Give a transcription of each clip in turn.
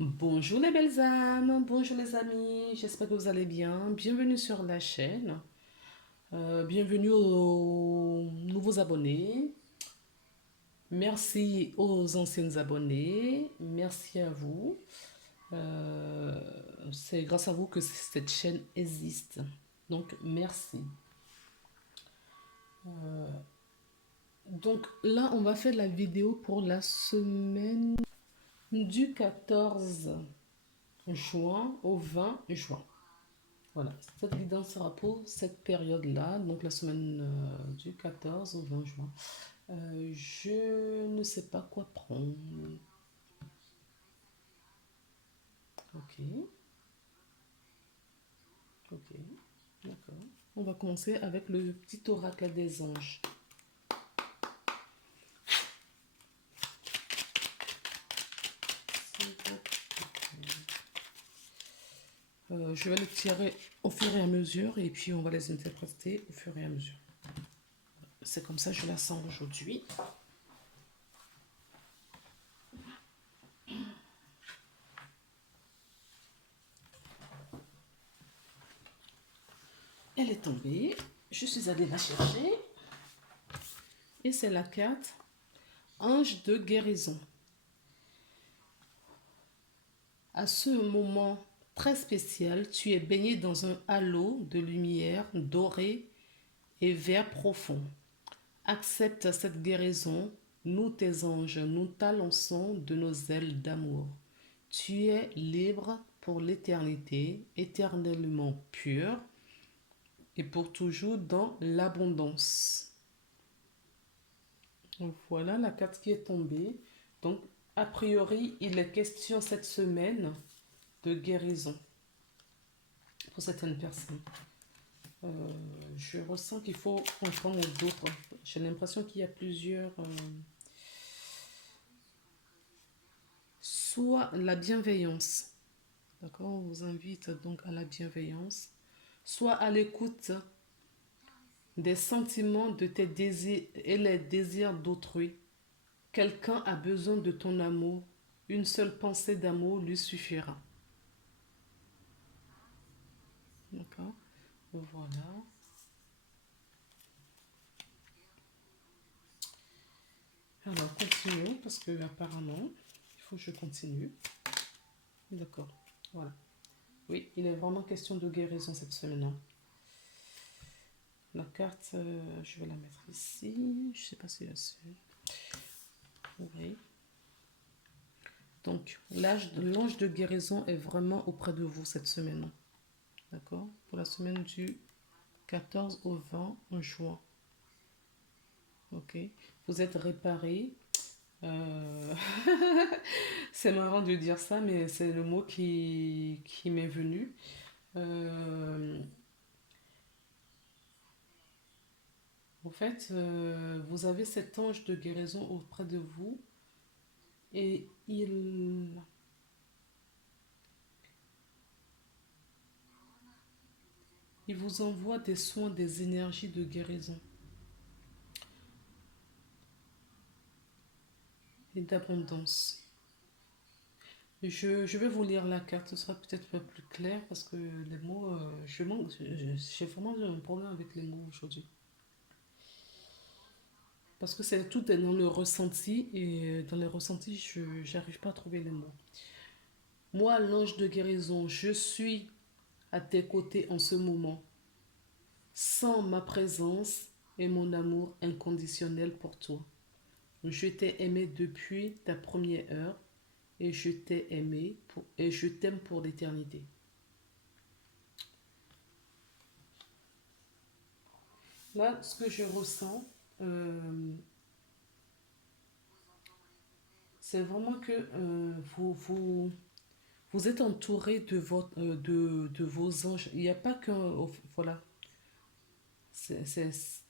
Bonjour les belles âmes, bonjour les amis, j'espère que vous allez bien. Bienvenue sur la chaîne. Bienvenue aux nouveaux abonnés. Merci aux anciennes abonnés. Merci à vous. Euh, c'est grâce à vous que cette chaîne existe. Donc merci. Donc là, on va faire la vidéo pour la semaine du 14 juin au 20 juin. Voilà, cette guidance sera pour cette période-là, donc la semaine du 14 au 20 juin. Je ne sais pas quoi prendre. Ok, ok, d'accord. On va commencer avec le petit oracle des anges. Je vais les tirer au fur et à mesure et puis on va les interpréter au fur et à mesure. C'est comme ça que je la sens aujourd'hui. Elle est tombée. Je suis allée la chercher. Et c'est la carte Ange de guérison. À ce moment très spécial, tu es baigné dans un halo de lumière dorée et vert profond. Accepte cette guérison. Nous, tes anges, nous t'annonçons de nos ailes d'amour. Tu es libre pour l'éternité, éternellement pur et pour toujours dans l'abondance. Donc voilà la carte qui est tombée. Donc, a priori, il est question cette semaine de guérison pour certaines personnes. Euh, je ressens qu'il faut en prendre d'autres. J'ai l'impression qu'il y a plusieurs. Soit la bienveillance. D'accord. On vous invite donc à la bienveillance. Soit à l'écoute des sentiments de tes désirs et les désirs d'autrui. Quelqu'un a besoin de ton amour. Une seule pensée d'amour lui suffira. D'accord. Voilà. Alors, continuons parce que apparemment, il faut que je continue. D'accord. Voilà. Oui, il est vraiment question de guérison cette semaine. La carte, je vais la mettre ici. Je ne sais pas si c'est. Oui. Donc, l'ange de guérison est vraiment auprès de vous cette semaine. D'accord. Pour la semaine du 14 au 20 juin. Ok. Vous êtes réparé. Euh, c'est marrant de dire ça, mais c'est le mot qui m'est venu. Euh, En fait, vous avez cet ange de guérison auprès de vous et il vous envoie des soins, des énergies de guérison et d'abondance. Je vais vous lire la carte, ce sera peut-être un peu plus clair parce que les mots, j'ai vraiment un problème avec les mots aujourd'hui. Parce que c'est tout est dans le ressenti et dans les ressentis, je n'arrive pas à trouver les mots. Moi, l'ange de guérison, je suis à tes côtés en ce moment. Sans ma présence et mon amour inconditionnel pour toi. Je t'ai aimé depuis ta première heure et je t'ai aimé et je t'aime pour l'éternité. Là, ce que je ressens, euh, c'est vraiment que vous êtes entouré de vos anges. Il n'y a pas qu'un. Voilà. C'est c'est-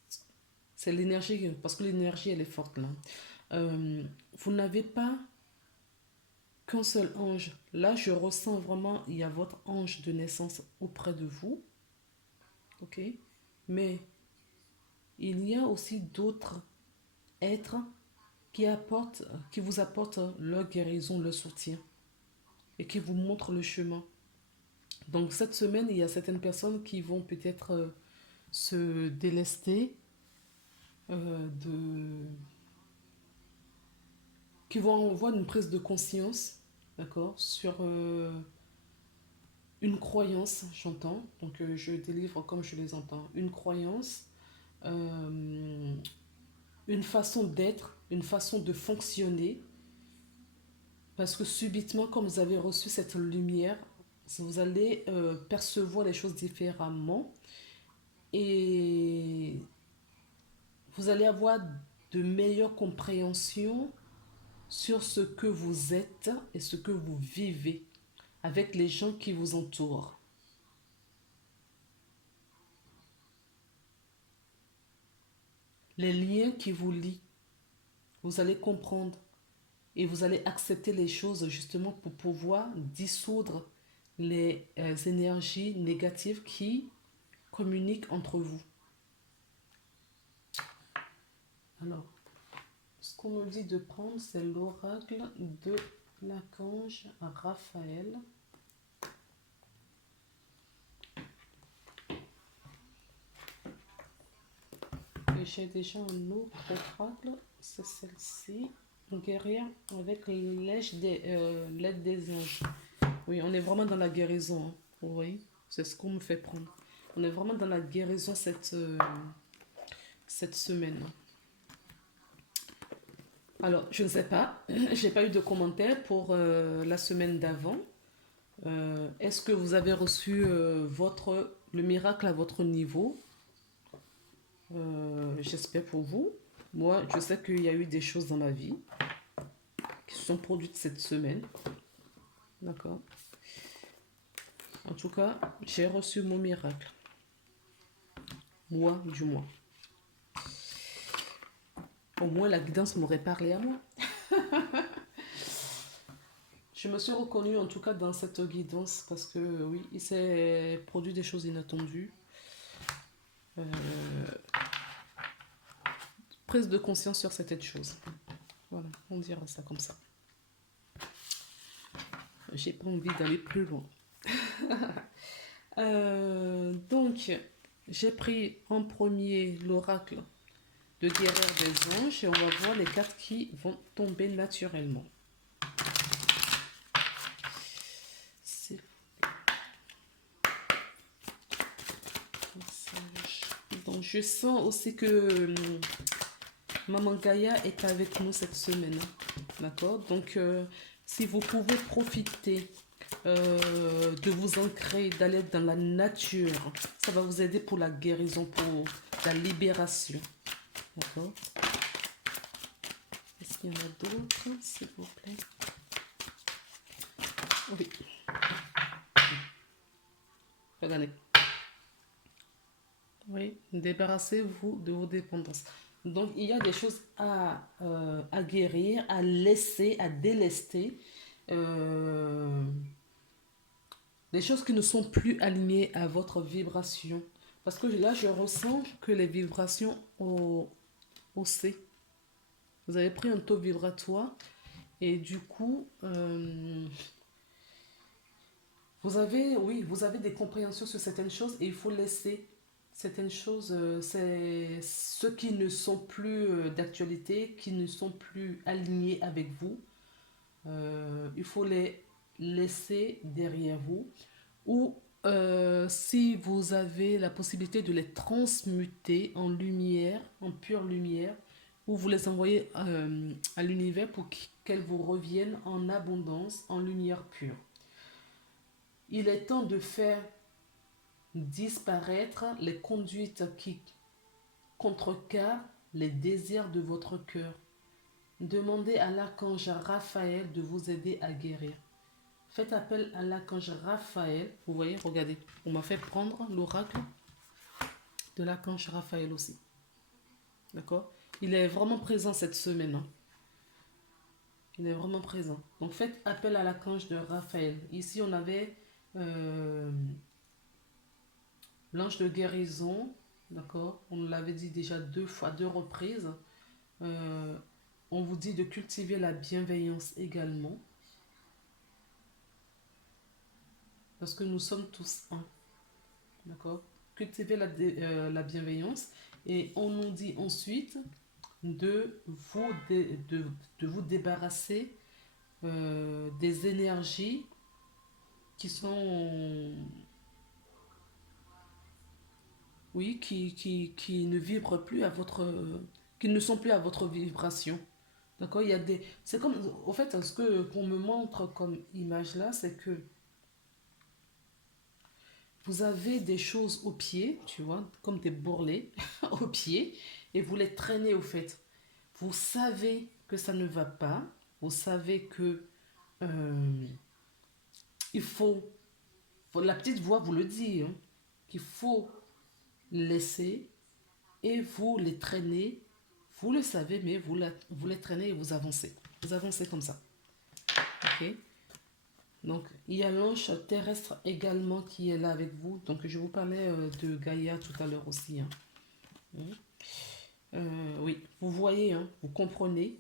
c'est l'énergie, parce que l'énergie, elle est forte là. Euh, vous n'avez pas qu'un seul ange. Là, je ressens vraiment, il y a votre ange de naissance auprès de vous, ok? Mais il y a aussi d'autres êtres qui apportent, qui vous apportent leur guérison, leur soutien. et qui vous montre le chemin. Donc cette semaine, il y a certaines personnes qui vont peut-être se délester de... qui vont avoir une prise de conscience, d'accord, sur une croyance, j'entends. Donc je délivre comme je les entends. Une croyance, euh, une façon d'être, une façon de fonctionner. Parce que subitement, comme vous avez reçu cette lumière, vous allez percevoir les choses différemment et vous allez avoir de meilleures compréhensions sur ce que vous êtes et ce que vous vivez avec les gens qui vous entourent. Les liens qui vous lient, vous allez comprendre et vous allez accepter les choses justement pour pouvoir dissoudre les énergies négatives qui communiquent entre vous. Alors, ce qu'on me dit de prendre, c'est l'oracle de l'archange Raphaël. Et j'ai déjà un autre oracle, c'est celle-ci. Guérir avec l'aide des anges. Oui, on est vraiment dans la guérison. Hein. Oui, c'est ce qu'on me fait prendre. On est vraiment dans la guérison cette semaine. Alors, je ne sais pas. J'ai pas eu de commentaires pour la semaine d'avant. Est-ce que vous avez reçu le miracle à votre niveau? J'espère pour vous. Moi, je sais qu'il y a eu des choses dans ma vie qui se sont produites cette semaine. D'accord. En tout cas, j'ai reçu mon miracle. Moi, du moins. Au moins, la guidance m'aurait parlé à moi. Je me suis reconnue en tout cas dans cette guidance parce que oui, il s'est produit des choses inattendues. Euh, Prise de conscience sur certaines choses. Voilà, on dira ça comme ça. J'ai pas envie d'aller plus loin. Donc, j'ai pris en premier l'oracle de guérir des anges et on va voir les cartes qui vont tomber naturellement. Donc, je sens aussi que Maman Gaïa est avec nous cette semaine. D'accord. Donc, si vous pouvez profiter de vous ancrer, d'aller dans la nature, ça va vous aider pour la guérison, pour la libération. D'accord. Est-ce qu'il y en a d'autres, s'il vous plaît? Oui. Regardez. Oui, débarrassez-vous de vos dépendances. Donc, il y a des choses à guérir, à laisser, à délester. Des choses qui ne sont plus alignées à votre vibration. Parce que là, je ressens que les vibrations ont haussé. Vous avez pris un taux vibratoire et du coup, vous avez des compréhensions sur certaines choses et il faut laisser certaines choses, c'est ceux qui ne sont plus d'actualité, qui ne sont plus alignés avec vous. Il faut les laisser derrière vous. Ou si vous avez la possibilité de les transmuter en lumière, en pure lumière, ou vous les envoyez à l'univers pour qu'elles vous reviennent en abondance, en lumière pure. Il est temps de faire disparaître les conduites qui contrecarrent les désirs de votre cœur. Demandez à l'archange Raphaël de vous aider à guérir. Faites appel à l'archange Raphaël. Vous voyez, regardez, on m'a fait prendre l'oracle de l'archange Raphaël aussi. D'accord. Il est vraiment présent cette semaine. Hein. Il est vraiment présent. Donc faites appel à l'archange de Raphaël. Ici, on avait l'ange de guérison. D'accord. On l'avait dit déjà 2 fois, 2 reprises. On vous dit de cultiver la bienveillance également. parce que nous sommes tous un. D'accord? Cultivez la bienveillance et on nous dit ensuite de de vous débarrasser des énergies qui sont, oui, qui ne vibrent plus à votre, qui ne sont plus à votre vibration. D'accord? Il y a des, c'est comme, au fait, ce que qu'on me montre comme image là, c'est que vous avez des choses au pied, tu vois, comme des bourrelets au pied, et vous les traînez au fait. Vous savez que ça ne va pas, vous savez que euh, il faut, la petite voix vous le dit, hein, qu'il faut laisser et vous les traînez. Vous le savez, mais vous les traînez et vous avancez. Vous avancez comme ça. Ok? Donc, il y a l'ange terrestre également qui est là avec vous. Donc, je vous parlais de Gaïa tout à l'heure aussi, hein. Oui, vous voyez, hein, vous comprenez.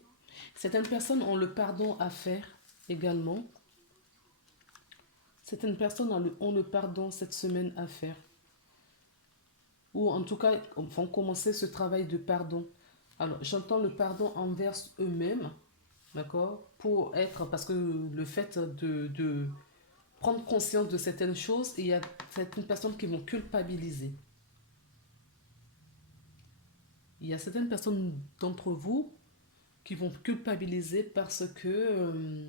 Certaines personnes ont le pardon à faire également. Certaines personnes ont le pardon cette semaine à faire. Ou en tout cas, vont commencer ce travail de pardon. Alors, j'entends le pardon envers eux-mêmes, d'accord? Pour être, parce que le fait de prendre conscience de certaines choses, il y a certaines personnes qui vont culpabiliser. Il y a certaines personnes d'entre vous qui vont culpabiliser parce que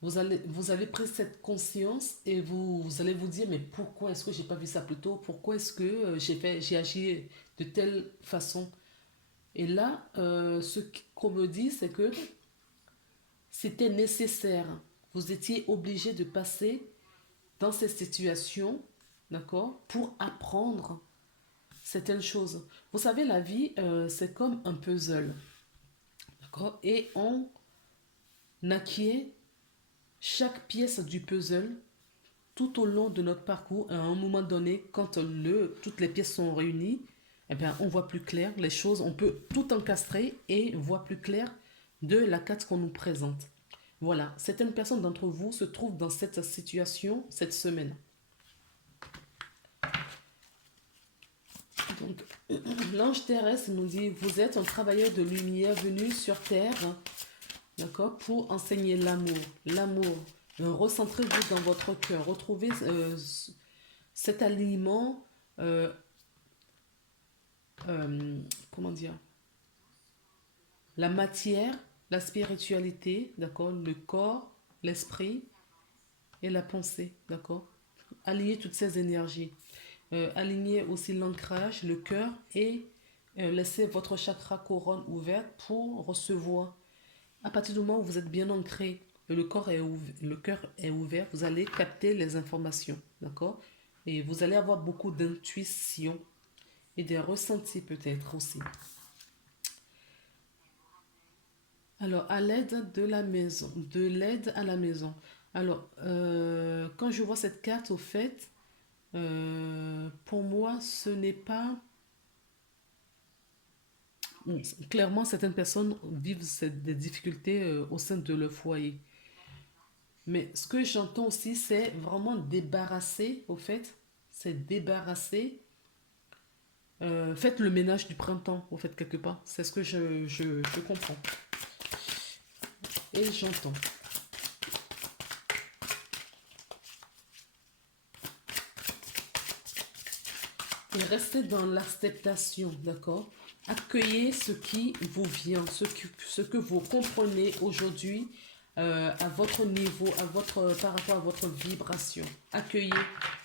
vous avez pris cette conscience et vous allez vous dire, mais pourquoi est-ce que j'ai pas vu ça plus tôt? Pourquoi est-ce que j'ai agi de telle façon? Et là, qu'on me dit, c'est que c'était nécessaire. Vous étiez obligé de passer dans ces situations, d'accord, pour apprendre certaines choses. Vous savez, la vie, c'est comme un puzzle, d'accord, et on acquiert chaque pièce du puzzle tout au long de notre parcours. À un moment donné, quand toutes les pièces sont réunies, eh bien, on voit plus clair les choses. On peut tout encastrer et voir plus clair de la carte qu'on nous présente. Voilà, certaines personnes d'entre vous se trouvent dans cette situation cette semaine. Donc, l'ange terrestre nous dit, vous êtes un travailleur de lumière venu sur terre, d'accord, pour enseigner l'amour. L'amour. Recentrez-vous dans votre cœur. Retrouvez cet alignement, euh, comment dire, la matière, la spiritualité, d'accord, le corps, l'esprit et la pensée, d'accord. Aligner toutes ces énergies. Aligner aussi l'ancrage, le cœur et laisser votre chakra couronne ouverte pour recevoir. À partir du moment où vous êtes bien ancré, le cœur est ouvert, vous allez capter les informations, d'accord? Et vous allez avoir beaucoup d'intuition et des ressentis peut-être aussi. Alors, à l'aide de la maison, de l'aide à la maison. Alors, quand je vois cette carte, au fait, pour moi, ce n'est pas... Clairement, certaines personnes vivent des difficultés au sein de leur foyer. Mais ce que j'entends aussi, c'est vraiment débarrasser, au fait. C'est débarrasser. Faites le ménage du printemps, au fait, quelque part. C'est ce que je comprends. Et j'entends. Et restez dans l'acceptation, d'accord? Accueillez ce qui vous vient, ce que vous comprenez aujourd'hui à votre niveau, par rapport à votre vibration. Accueillez,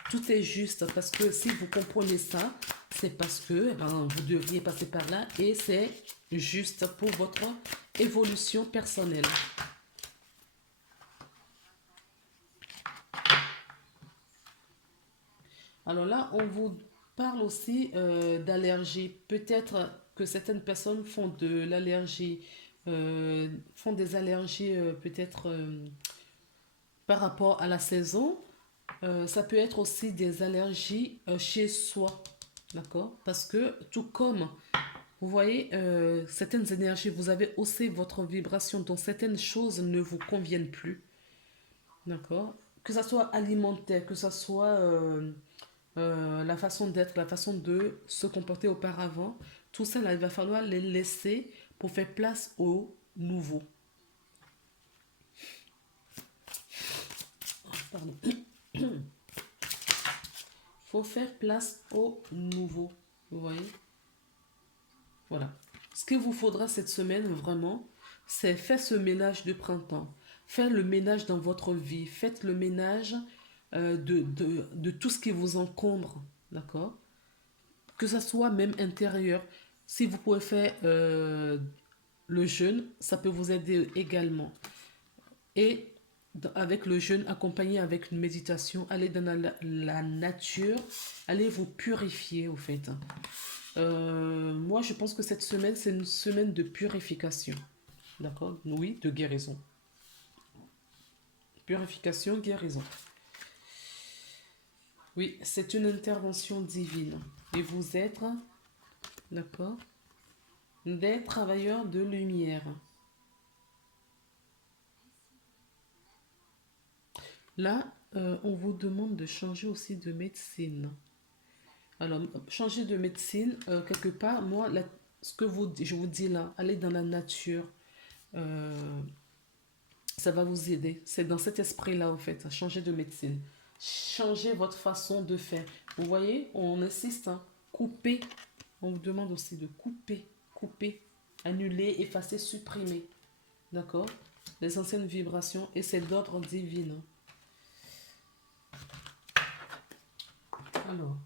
tout est juste parce que si vous comprenez ça, c'est parce que vous devriez passer par là et c'est juste pour votre évolution personnelle. Alors là, on vous parle aussi d'allergie. Peut-être que certaines personnes font de l'allergie, font des allergies peut-être par rapport à la saison. Ça peut être aussi des allergies chez soi, d'accord? Parce que tout comme, vous voyez, certaines énergies, vous avez haussé votre vibration, donc certaines choses ne vous conviennent plus, d'accord? que ça soit alimentaire, que ça soit la façon d'être, la façon de se comporter auparavant, tout ça, là, il va falloir les laisser pour faire place au nouveau. Pardon. Faut faire place au nouveau. Vous voyez? Voilà. Ce qu'il vous faudra cette semaine, vraiment, c'est faire ce ménage de printemps. Faire le ménage dans votre vie. Faites le ménage de tout ce qui vous encombre. D'accord? Que ça soit même intérieur. Si vous pouvez faire le jeûne, ça peut vous aider également. Et avec le jeûne, accompagné avec une méditation, allez dans la nature, allez vous purifier au fait. Moi, je pense que cette semaine, c'est une semaine de purification. D'accord? Oui, de guérison. Purification, guérison. Oui, c'est une intervention divine. Et vous êtes, d'accord, des travailleurs de lumière. Là, on vous demande de changer aussi de médecine. Alors, changer de médecine, quelque part, moi, ce que je vous dis là, allez dans la nature, euh, ça va vous aider. C'est dans cet esprit-là, au fait, à changer de médecine. Changer votre façon de faire. Vous voyez, on insiste, hein, couper. On vous demande aussi de couper, couper, annuler, effacer, supprimer. D'accord? Les anciennes vibrations, et c'est d'ordre divin. Alors,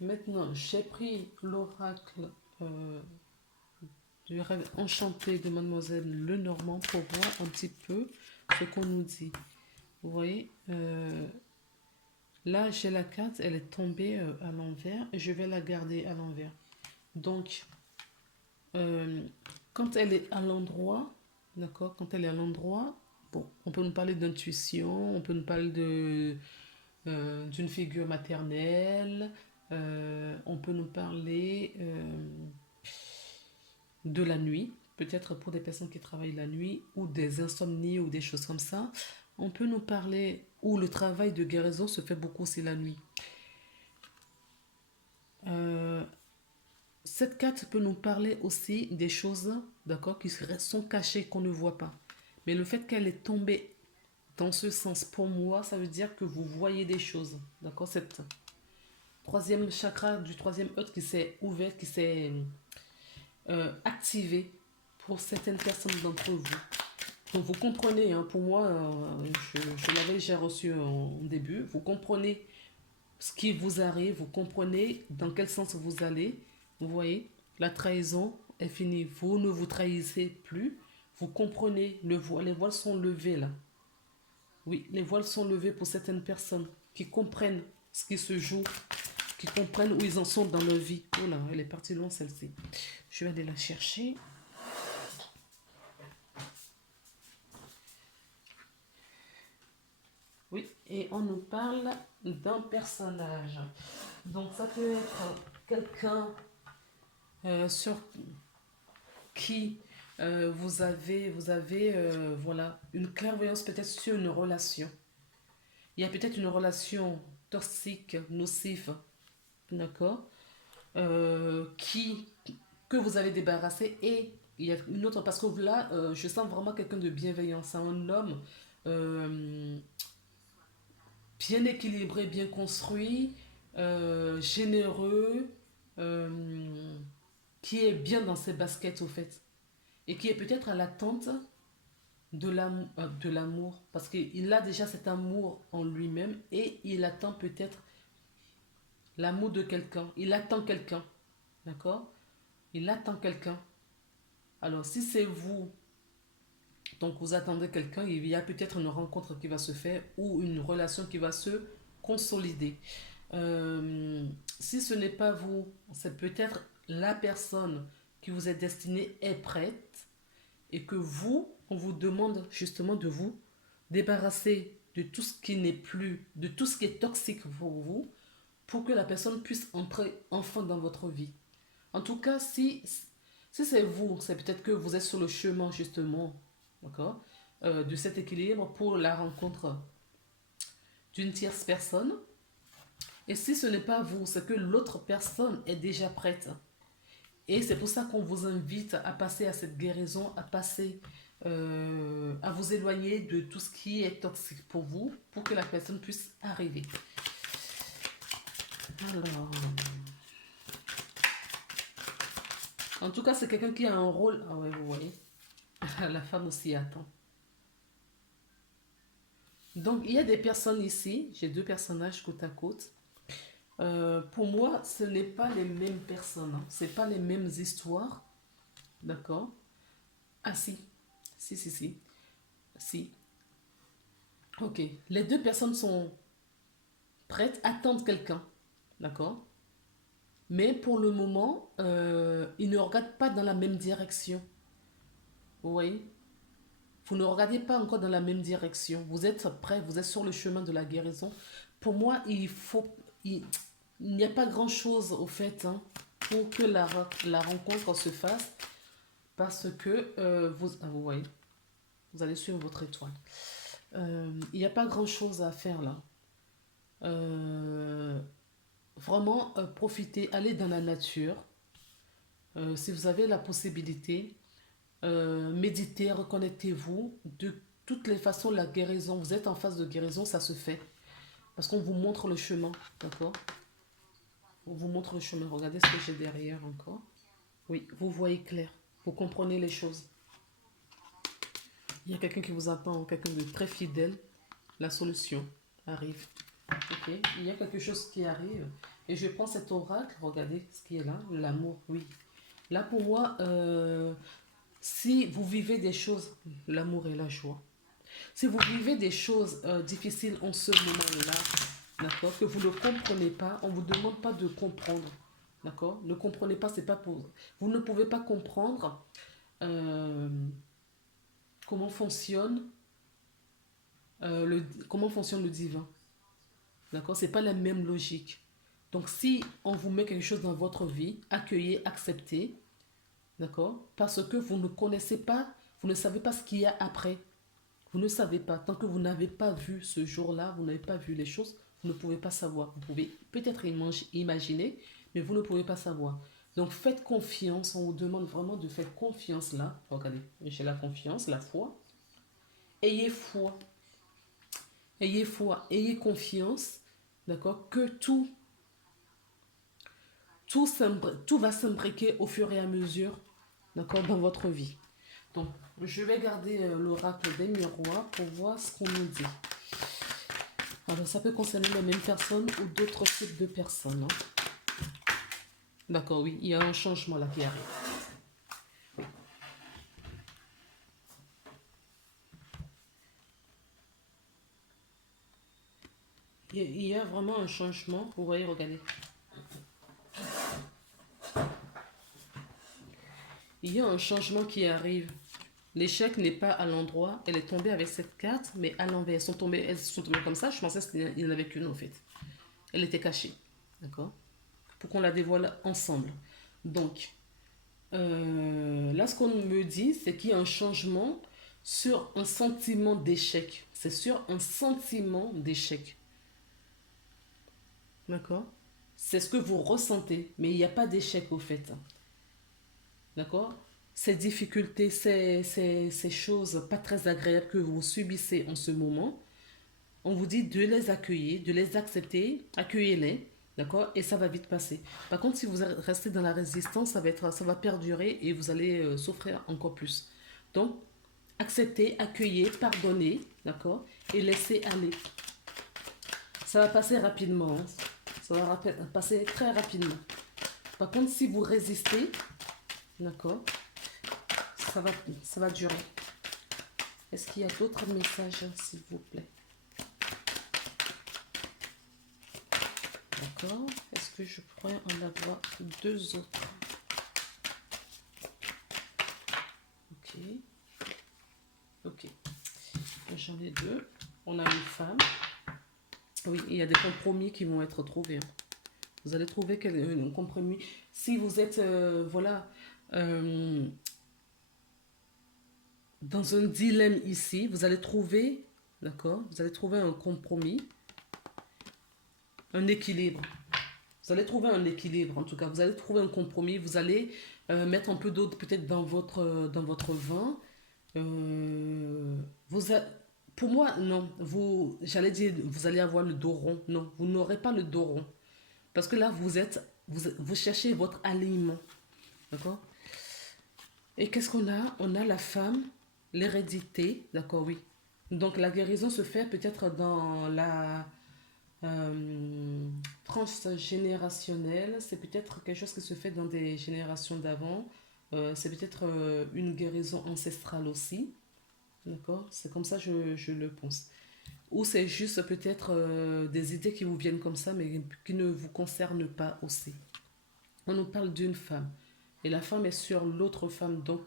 maintenant, j'ai pris l'oracle du rêve enchanté de Mademoiselle Lenormand pour voir un petit peu ce qu'on nous dit. Vous voyez, là j'ai la carte, elle est tombée à l'envers et je vais la garder à l'envers. Donc, euh, quand elle est à l'endroit, d'accord, quand elle est à l'endroit, bon, on peut nous parler d'intuition, on peut nous parler d'une figure maternelle, on peut nous parler de la nuit, peut-être pour des personnes qui travaillent la nuit, ou des insomnies ou des choses comme ça. On peut nous parler, où le travail de guérison se fait beaucoup aussi la nuit. Euh, cette carte peut nous parler aussi des choses, d'accord, qui sont cachées, qu'on ne voit pas. Mais le fait qu'elle est tombée dans ce sens, pour moi, ça veut dire que vous voyez des choses, d'accord. Cette troisième chakra du troisième œil qui s'est ouvert, qui s'est activé pour certaines personnes d'entre vous. Donc vous comprenez, hein, pour moi, je l'avais déjà reçu en début, vous comprenez ce qui vous arrive, vous comprenez dans quel sens vous allez, vous voyez, la trahison est finie, vous ne vous trahissez plus, vous comprenez, les voiles sont levés là. Oui, les voiles sont levés pour certaines personnes qui comprennent ce qui se joue, qui comprennent où ils en sont dans leur vie. Oh là, elle est partie loin celle-ci. Je vais aller la chercher. Oui, et on nous parle d'un personnage. Donc ça peut être quelqu'un sur qui vous avez voilà, une clairvoyance peut-être sur une relation. Il y a peut-être une relation toxique, nocive, d'accord, qui que vous avez débarrassé, et il y a une autre, parce que là, je sens vraiment quelqu'un de bienveillant. C'est un homme euh, bien équilibré, bien construit, généreux, euh, qui est bien dans ses baskets au fait, et qui est peut-être à l'attente de l'amour, parce qu'il a déjà cet amour en lui-même et il attend peut-être l'amour de quelqu'un. Il attend quelqu'un, d'accord. Il attend quelqu'un. Alors si c'est vous, donc vous attendez quelqu'un, il y a peut-être une rencontre qui va se faire ou une relation qui va se consolider. Euh, Si ce n'est pas vous, c'est peut-être la personne qui vous est destinée est prête, et que vous, on vous demande justement de vous débarrasser de tout ce qui n'est plus, de tout ce qui est toxique pour vous, pour que la personne puisse entrer enfin dans votre vie. En tout cas, si c'est vous, c'est peut-être que vous êtes sur le chemin justement, d'accord, de cet équilibre pour la rencontre d'une tierce personne. Et si ce n'est pas vous, c'est que l'autre personne est déjà prête. Et c'est pour ça qu'on vous invite à passer à cette guérison, à passer, à vous éloigner de tout ce qui est toxique pour vous, pour que la personne puisse arriver. Alors, en tout cas, c'est quelqu'un qui a un rôle. Ah ouais, vous voyez. La femme aussi attend. Donc, il y a des personnes ici. J'ai deux personnages côte à côte. Pour moi, ce n'est pas les mêmes personnes. Hein. Ce n'est pas les mêmes histoires. D'accord? Ah si. Si, si, si. Si. Ok. Les deux personnes sont prêtes, attendent quelqu'un. D'accord? Mais pour le moment, ils ne regardent pas dans la même direction. Vous voyez? Vous ne regardez pas encore dans la même direction. Vous êtes prêts, vous êtes sur le chemin de la guérison. Pour moi, il n'y a pas grand-chose au fait hein, pour que la rencontre se fasse parce que vous voyez, vous allez suivre votre étoile. Il n'y a pas grand-chose à faire là. Euh, Vraiment, profitez, allez dans la nature. Si vous avez la possibilité, méditez, reconnectez-vous. De toutes les façons, la guérison, vous êtes en phase de guérison, ça se fait. Parce qu'on vous montre le chemin, d'accord? On vous montre le chemin. Regardez ce que j'ai derrière encore. Oui, vous voyez clair. Vous comprenez les choses. Il y a quelqu'un qui vous attend, quelqu'un de très fidèle. La solution arrive. Ok? Il y a quelque chose qui arrive. Et je prends cet oracle. Regardez ce qui est là. L'amour, oui. Là, pour moi, si vous vivez des choses, l'amour et la joie. Si vous vivez des choses difficiles en ce moment-là, d'accord, que vous ne comprenez pas, on ne vous demande pas de comprendre. D'accord? Ne comprenez pas, c'est pas pour. Vous ne pouvez pas comprendre euh, comment fonctionne comment fonctionne le divin. D'accord? C'est pas la même logique. Donc si on vous met quelque chose dans votre vie, accueillez, acceptez, d'accord? Parce que vous ne connaissez pas, vous ne savez pas ce qu'il y a après. Vous ne savez pas. Tant que vous n'avez pas vu ce jour-là, vous n'avez pas vu les choses, vous ne pouvez pas savoir. Vous pouvez peut-être imaginer, mais vous ne pouvez pas savoir. Donc faites confiance. On vous demande vraiment de faire confiance là. Regardez, j'ai la confiance, la foi. Ayez foi. Ayez foi. Ayez confiance. D'accord? Que tout va s'imbriquer au fur et à mesure. D'accord? Dans votre vie. Donc, je vais garder l'oracle des miroirs pour voir ce qu'on nous dit. Alors, ça peut concerner les mêmes personnes ou d'autres types de personnes. Hein. D'accord, oui, il y a un changement là qui arrive. Il y a vraiment un changement. Vous voyez, regardez. Il y a un changement qui arrive. L'échec n'est pas à l'endroit. Elle est tombée avec cette carte, mais à l'envers. Elles sont tombées comme ça. Je pensais qu'il n'y en avait qu'une en fait. Elle était cachée. D'accord? Pour qu'on la dévoile ensemble. Donc, là, ce qu'on me dit, c'est qu'il y a un changement sur un sentiment d'échec. C'est sur un sentiment d'échec. D'accord? C'est ce que vous ressentez, mais il n'y a pas d'échec au fait. D'accord? Ces difficultés, ces choses pas très agréables que vous subissez en ce moment, on vous dit de les accueillir, de les accepter, accueillez-les, d'accord? Et ça va vite passer. Par contre, si vous restez dans la résistance, ça va perdurer et vous allez souffrir encore plus. Donc, acceptez, accueillez, pardonnez, d'accord? Et laissez aller. Ça va passer rapidement. Hein. Ça va passer très rapidement. Par contre, si vous résistez, d'accord, ça va durer. Est-ce qu'il y a d'autres messages, s'il vous plaît? D'accord. Est-ce que je pourrais en avoir deux autres? Ok. Ok. J'en ai deux. On a une femme. Oui, il y a des compromis qui vont être trouvés. Vous allez trouver un compromis. Si vous êtes, voilà, dans un dilemme ici, vous allez trouver, d'accord, vous allez trouver un compromis. un équilibre. Vous allez trouver un équilibre, en tout cas. Vous allez trouver un compromis. Vous allez mettre un peu d'eau peut-être dans votre vin. Vous a- Pour moi, non. J'allais dire, vous allez avoir le dos rond. Non, vous n'aurez pas le dos rond. Parce que là, vous cherchez votre alignement. D'accord? Et qu'est-ce qu'on a? On a la femme, l'hérédité. D'accord, oui. Donc la guérison se fait peut-être dans la transgénérationnel, c'est peut-être quelque chose qui se fait dans des générations d'avant. C'est peut-être une guérison ancestrale aussi. D'accord? C'est comme ça que je le pense. Ou c'est juste peut-être des idées qui vous viennent comme ça, mais qui ne vous concernent pas aussi. On nous parle d'une femme. Et la femme est sur l'autre femme. Donc,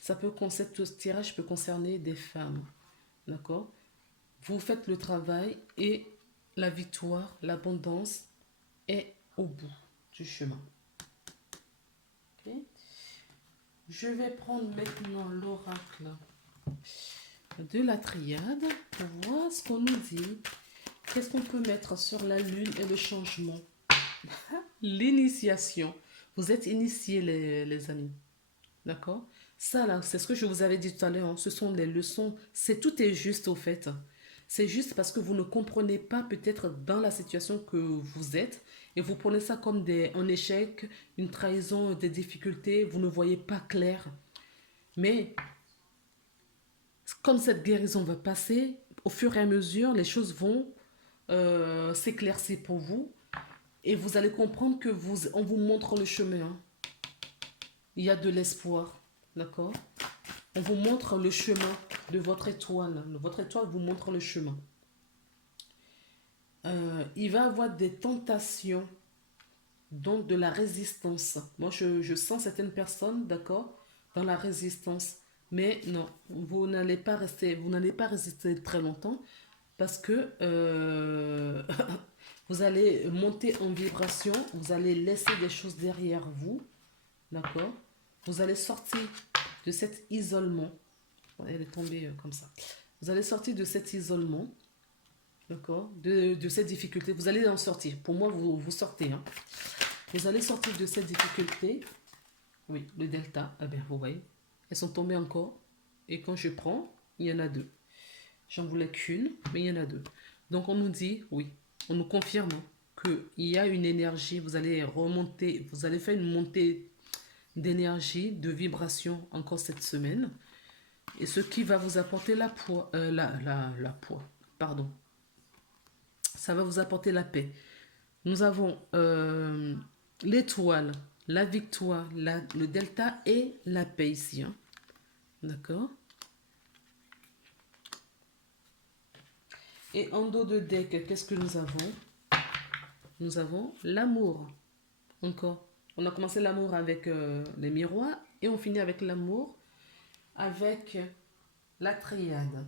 ce tirage peut concerner des femmes. D'accord? Vous faites le travail et la victoire, l'abondance est au bout du chemin. Ok. Je vais prendre maintenant l'oracle de la triade pour voir ce qu'on nous dit. Qu'est-ce qu'on peut mettre sur la lune et le changement? L'initiation. Vous êtes initiés, les amis. D'accord? Ça, là, c'est ce que je vous avais dit tout à l'heure, hein. Ce sont les leçons. Tout est juste, au fait. C'est juste parce que vous ne comprenez pas peut-être dans la situation que vous êtes et vous prenez ça comme un échec, une trahison, des difficultés. Vous ne voyez pas clair. Mais comme cette guérison va passer, au fur et à mesure, les choses vont s'éclaircir pour vous et vous allez comprendre que on vous montre le chemin, hein. Il y a de l'espoir. D'accord? On vous montre le chemin de votre étoile. Votre étoile vous montre le chemin. Il va y avoir des tentations, donc de la résistance. Moi, je sens certaines personnes, d'accord, dans la résistance. Mais non, vous n'allez pas résister très longtemps parce que vous allez monter en vibration, vous allez laisser des choses derrière vous, d'accord? Vous allez sortir de cet isolement. Elle est tombée comme ça. Vous allez sortir de cet isolement, d'accord, de cette difficulté. Vous allez en sortir. Pour moi, vous sortez, hein. Vous allez sortir de cette difficulté. Oui, le delta, eh bien, vous voyez, elles sont tombées encore. Et quand je prends, il y en a deux. J'en voulais qu'une, mais il y en a deux. Donc on nous dit, oui, on nous confirme qu'il y a une énergie, vous allez remonter, vous allez faire une montée d'énergie, de vibration encore cette semaine. Et ce qui va vous apporter la poix, pardon. Ça va vous apporter la paix. Nous avons l'étoile, la victoire, le delta et la paix ici, hein. D'accord? Et en dos de deck, qu'est-ce que nous avons? Nous avons l'amour. Encore. On a commencé l'amour avec les miroirs et on finit avec l'amour avec la triade.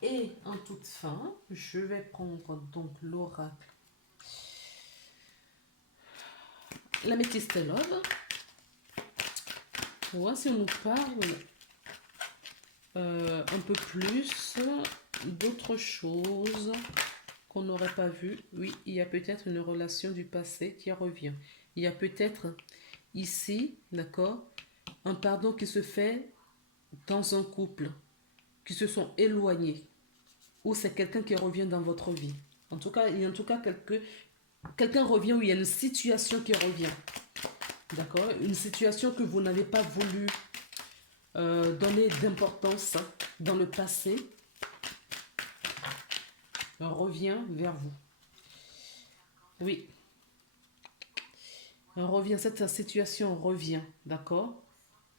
Et en toute fin, je vais prendre donc l'oracle. La métiste love. Pour voir si on nous parle un peu plus d'autres choses qu'on n'aurait pas vues. Oui, il y a peut-être une relation du passé qui revient. Il y a peut-être ici, d'accord, un pardon qui se fait dans un couple, qui se sont éloignés, ou c'est quelqu'un qui revient dans votre vie. En tout cas, il y a en tout cas quelqu'un revient, ou il y a une situation qui revient. D'accord? Une situation que vous n'avez pas voulu donner d'importance dans le passé revient vers vous. Oui. Cette situation revient, d'accord?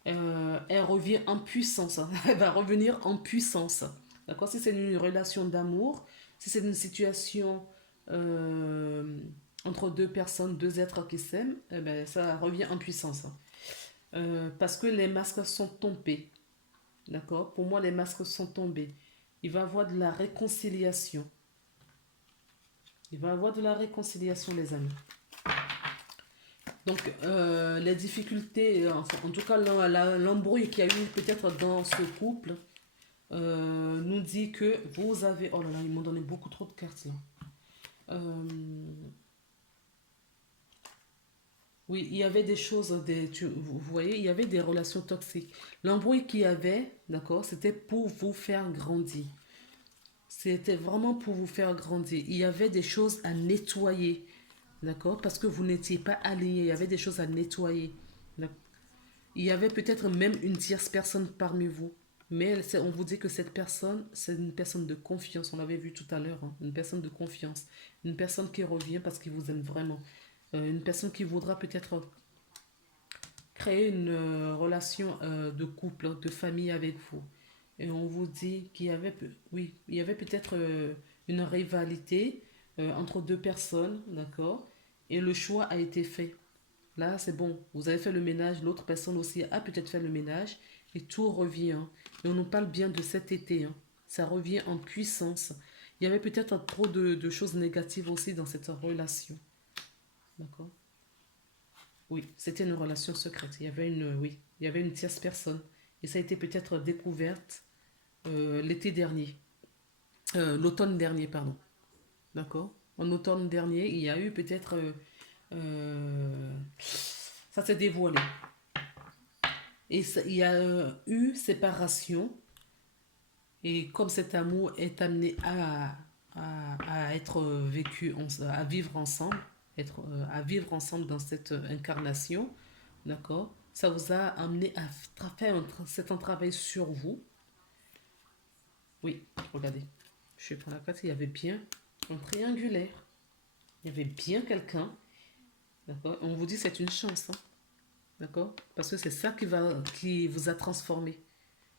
Elle revient en puissance. Elle va revenir en puissance. D'accord? Si c'est une relation d'amour, si c'est une situation entre deux personnes, deux êtres qui s'aiment, eh ben, ça revient en puissance. Parce que les masques sont tombés. D'accord? Pour moi, les masques sont tombés. Il va y avoir de la réconciliation. Il va y avoir de la réconciliation, les amis. Donc, les difficultés, enfin, en tout cas, l'embrouille qu'il y a eu peut-être dans ce couple nous dit que vous avez... Oh là là, ils m'ont donné beaucoup trop de cartes là. Euh, oui, il y avait des choses, vous voyez, il y avait des relations toxiques. L'embrouille qu'il y avait, d'accord, c'était pour vous faire grandir. C'était vraiment pour vous faire grandir. Il y avait des choses à nettoyer, d'accord, parce que vous n'étiez pas aligné. Il y avait des choses à nettoyer. D'accord. Il y avait peut-être même une tierce personne parmi vous. Mais on vous dit que cette personne, c'est une personne de confiance. On l'avait vu tout à l'heure, hein. Une personne de confiance. Une personne qui revient parce qu'il vous aime vraiment. Une personne qui voudra peut-être créer une relation de couple, de famille avec vous. Et on vous dit qu'il y avait, oui, il y avait peut-être une rivalité entre deux personnes, d'accord? Et le choix a été fait. Là, c'est bon, vous avez fait le ménage, l'autre personne aussi a peut-être fait le ménage, et tout revient, hein. Et on nous parle bien de cet été, hein. Ça revient en puissance. Il y avait peut-être trop de choses négatives aussi dans cette relation, d'accord? Oui, c'était une relation secrète. Il y avait une, oui, il y avait une tierce personne. Et ça a été peut-être découverte l'été dernier. L'automne dernier, pardon. D'accord. En automne dernier, il y a eu peut-être... ça s'est dévoilé. Et il y a eu séparation. Et comme cet amour est amené à être vécu, à vivre ensemble, à vivre ensemble dans cette incarnation, d'accord, ça vous a amené à faire un travail sur vous. Oui, regardez, je suis pour la carte, il y avait bien un triangulaire, il y avait bien quelqu'un, d'accord, on vous dit c'est une chance, hein, d'accord, parce que c'est ça qui vous a transformé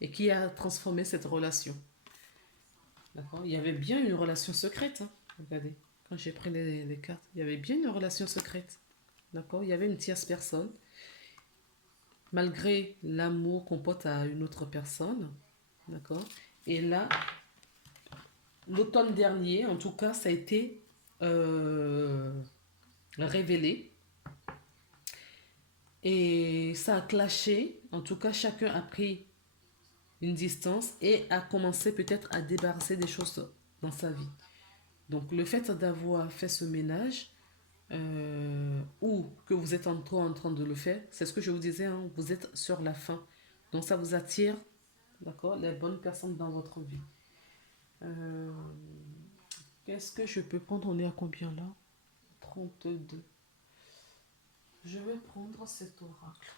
et qui a transformé cette relation. D'accord. Il y avait bien une relation secrète, hein. Regardez, quand j'ai pris les cartes, il y avait bien une relation secrète. D'accord. Il y avait une tierce personne. Malgré l'amour qu'on porte à une autre personne. D'accord. Et là, l'automne dernier, en tout cas, ça a été euh, révélé. Et ça a clashé. En tout cas, chacun a pris une distance et a commencé peut-être à débarrasser des choses dans sa vie. Donc, le fait d'avoir fait ce ménage, ou que vous êtes en train de le faire, c'est ce que je vous disais, hein, vous êtes sur la fin. Donc ça vous attire, d'accord, les bonnes personnes dans votre vie. Euh, Qu'est-ce que je peux prendre? On est à combien là? 32. Je vais prendre cet oracle.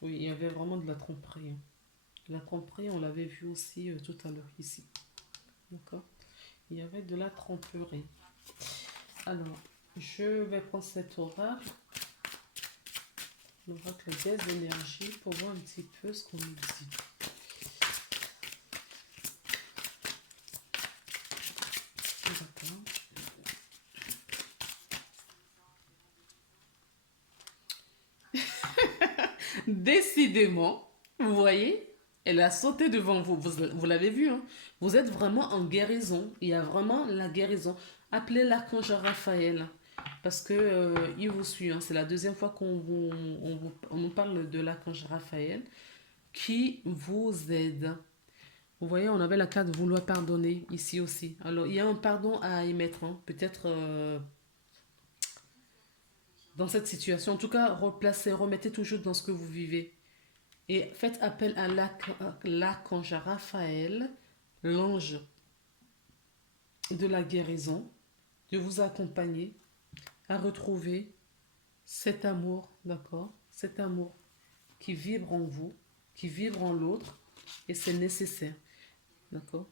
Oui, il y avait vraiment de la tromperie, hein. La tromperie, on l'avait vu aussi tout à l'heure ici. D'accord. Il y avait de la tromperie. Alors, je vais prendre cet oracle. L'oracle des énergies pour voir un petit peu ce qu'on nous dit. D'accord. Décidément, vous voyez, elle a sauté devant vous. Vous l'avez vu, hein? Vous êtes vraiment en guérison. Il y a vraiment la guérison. Appelez l'archange Raphaël. Parce que il vous suit, hein. C'est la deuxième fois on nous parle de l'archange Raphaël qui vous aide. Vous voyez, on avait la carte de vouloir pardonner ici aussi. Alors, il y a un pardon à y mettre, hein. Peut-être dans cette situation. En tout cas, replacez, remettez toujours dans ce que vous vivez. Et faites appel à l'archange Raphaël, l'ange de la guérison, de vous accompagner à retrouver cet amour, d'accord? Cet amour qui vibre en vous, qui vibre en l'autre, et c'est nécessaire, d'accord?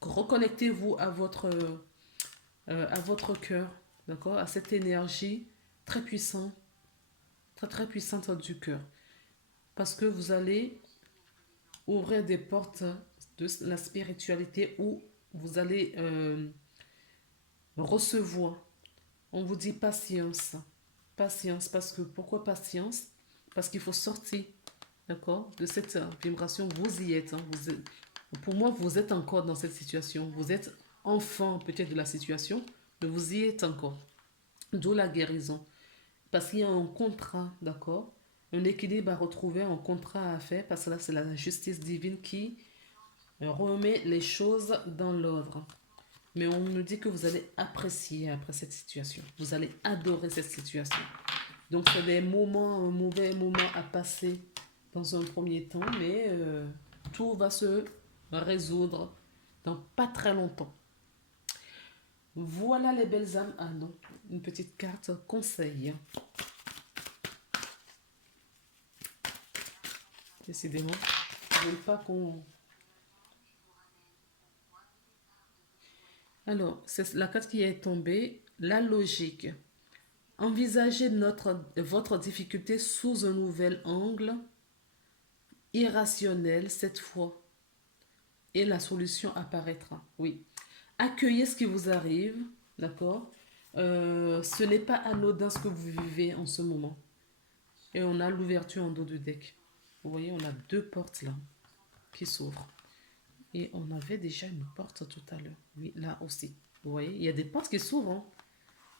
Reconnectez-vous à votre cœur, d'accord? À cette énergie très puissante, très très puissante du cœur. Parce que vous allez ouvrir des portes de la spiritualité où vous allez recevoir. On vous dit patience. Patience, parce que pourquoi patience? Parce qu'il faut sortir, d'accord, de cette vibration. Vous y êtes, hein, pour moi, vous êtes encore dans cette situation. Vous êtes enfant peut-être de la situation, mais vous y êtes encore. D'où la guérison. Parce qu'il y a un contrat, d'accord? Un équilibre à retrouver, un contrat à faire, parce que là, c'est la justice divine qui remet les choses dans l'ordre. Mais on me dit que vous allez apprécier après cette situation. Vous allez adorer cette situation. Donc, c'est des moments, un mauvais moment à passer dans un premier temps, mais tout va se résoudre dans pas très longtemps. Voilà les belles âmes. Ah non, une petite carte conseil. Décidément, je ne veux pas qu'on... Alors, c'est la carte qui est tombée, la logique. Envisagez votre difficulté sous un nouvel angle, irrationnel cette fois, et la solution apparaîtra. Oui. Accueillez ce qui vous arrive, d'accord. Ce n'est pas anodin ce que vous vivez en ce moment. Et on a l'ouverture en dos du deck. Vous voyez, on a deux portes là qui s'ouvrent. Et on avait déjà une porte tout à l'heure. Oui, là aussi. Vous voyez, il y a des portes qui s'ouvrent. Hein.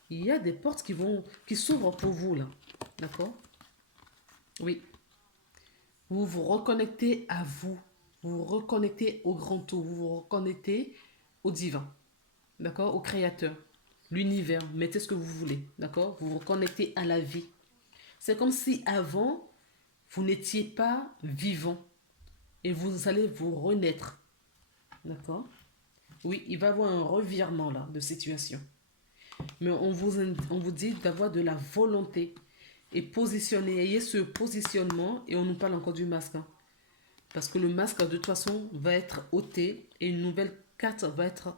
Il y a des portes qui s'ouvrent pour vous là. D'accord. Oui. Vous vous reconnectez à vous. Vous vous reconnectez au grand tout. Vous vous reconnectez au divin. D'accord. Au créateur. L'univers. Mettez ce que vous voulez. D'accord. Vous vous reconnectez à la vie. C'est comme si avant, vous n'étiez pas vivant. Et vous allez vous renaître. D'accord. Oui, il va y avoir un revirement là de situation. Mais on vous dit d'avoir de la volonté et positionner. Ayez ce positionnement et on nous parle encore du masque. Hein. Parce que le masque, de toute façon, va être ôté et une nouvelle carte va être...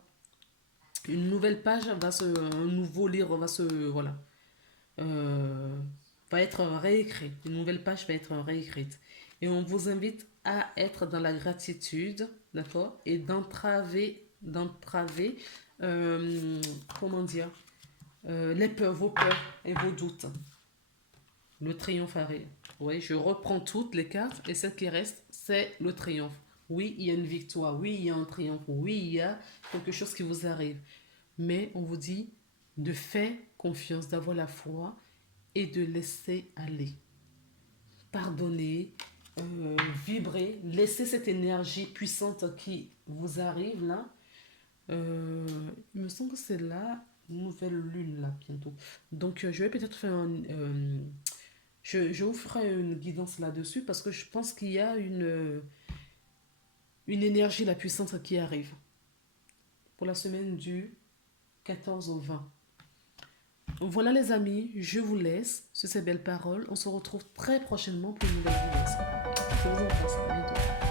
Une nouvelle page va se... Un nouveau livre va se... Voilà. Euh, va être réécrit. Une nouvelle page va être réécrite. Et on vous invite à être dans la gratitude, d'accord, et d'entraver, comment dire, les peurs, vos peurs et vos doutes. Le triomphe arrive. Oui, je reprends toutes les cartes et celle qui reste, c'est le triomphe. Oui, il y a une victoire. Oui, il y a un triomphe. Oui, il y a quelque chose qui vous arrive. Mais on vous dit de faire confiance, d'avoir la foi et de laisser aller. Pardonner, vibrer, laisser cette énergie puissante qui vous arrive là. Il me semble que c'est la nouvelle lune là bientôt. Donc je vais peut-être faire je vous ferai une guidance là-dessus parce que je pense qu'il y a une énergie la puissante qui arrive pour la semaine du 14 au 20. Voilà les amis, je vous laisse sur ces belles paroles. On se retrouve très prochainement pour une nouvelle guidance. Je vous embrasse, à bientôt.